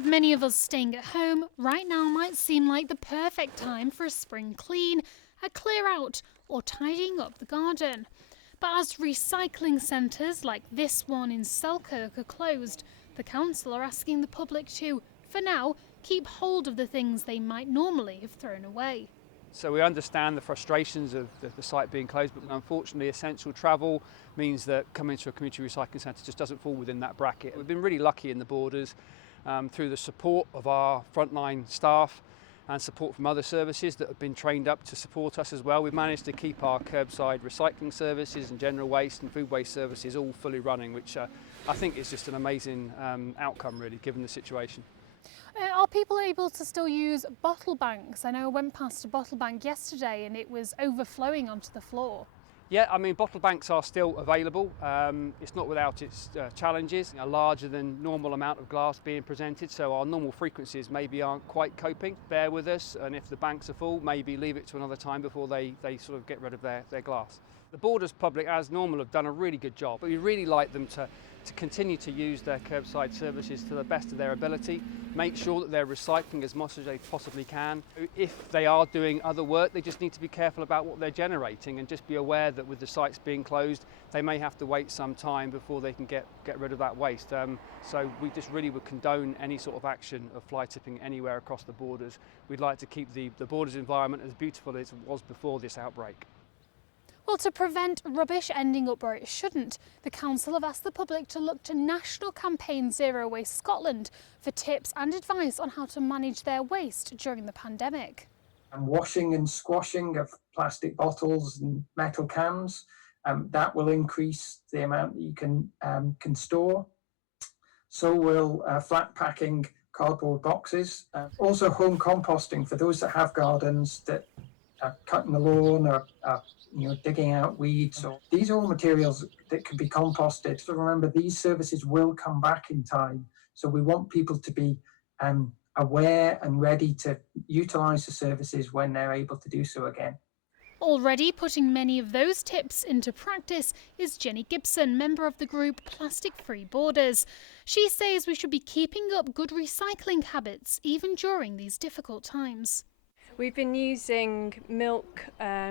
With many of us staying at home, right now might seem like the perfect time for a spring clean, a clear out, or tidying up the garden. But as recycling centres like this one in Selkirk are closed, the council are asking the public to, for now, keep hold of the things they might normally have thrown away. So we understand the frustrations of the site being closed, but unfortunately essential travel means that coming to a community recycling centre just doesn't fall within that bracket. We've been really lucky in the Borders through the support of our frontline staff and support from other services that have been trained up to support us as well. We've managed to keep our curbside recycling services and general waste and food waste services all fully running, which I think is just an amazing outcome really, given the situation. Are people able to still use bottle banks? I know I went past a bottle bank yesterday and it was overflowing onto the floor. Yeah, I mean, bottle banks are still available. It's not without its challenges. A larger than normal amount of glass being presented, so our normal frequencies maybe aren't quite coping. Bear with us, and if the banks are full, maybe leave it to another time before they sort of get rid of their glass. The Borders public, as normal, have done a really good job, but we really like them to continue to use their curbside services to the best of their ability, make sure that they're recycling as much as they possibly can. If they are doing other work, they just need to be careful about what they're generating and just be aware that with the sites being closed, they may have to wait some time before they can get rid of that waste. So we just really would condone any sort of action of fly tipping anywhere across the Borders. We'd like to keep the Borders environment as beautiful as it was before this outbreak. Well, to prevent rubbish ending up where it shouldn't, the council have asked the public to look to national campaign Zero Waste Scotland for tips and advice on how to manage their waste during the pandemic. And washing and squashing of plastic bottles and metal cans, that will increase the amount that you can store. So will flat packing cardboard boxes. Also home composting for those that have gardens that are cutting the lawn or digging out weeds. So these are all materials that can be composted. So remember, these services will come back in time. So we want people to be aware and ready to utilise the services when they're able to do so again. Already putting many of those tips into practice is Jenny Gibson, member of the group Plastic Free Borders. She says we should be keeping up good recycling habits even during these difficult times. We've been using milk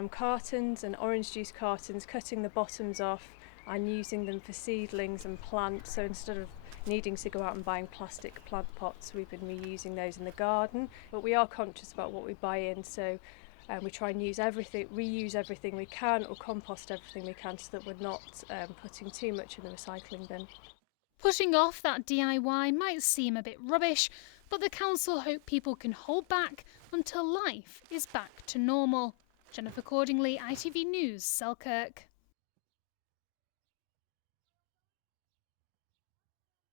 cartons and orange juice cartons, cutting the bottoms off and using them for seedlings and plants. So instead of needing to go out and buying plastic plant pots, we've been reusing those in the garden. But we are conscious about what we buy in, so we try and reuse everything we can, or compost everything we can, so that we're not putting too much in the recycling bin. Putting off that DIY might seem a bit rubbish, but the council hope people can hold back until life is back to normal. Jennifer Cordingley, ITV News, Selkirk.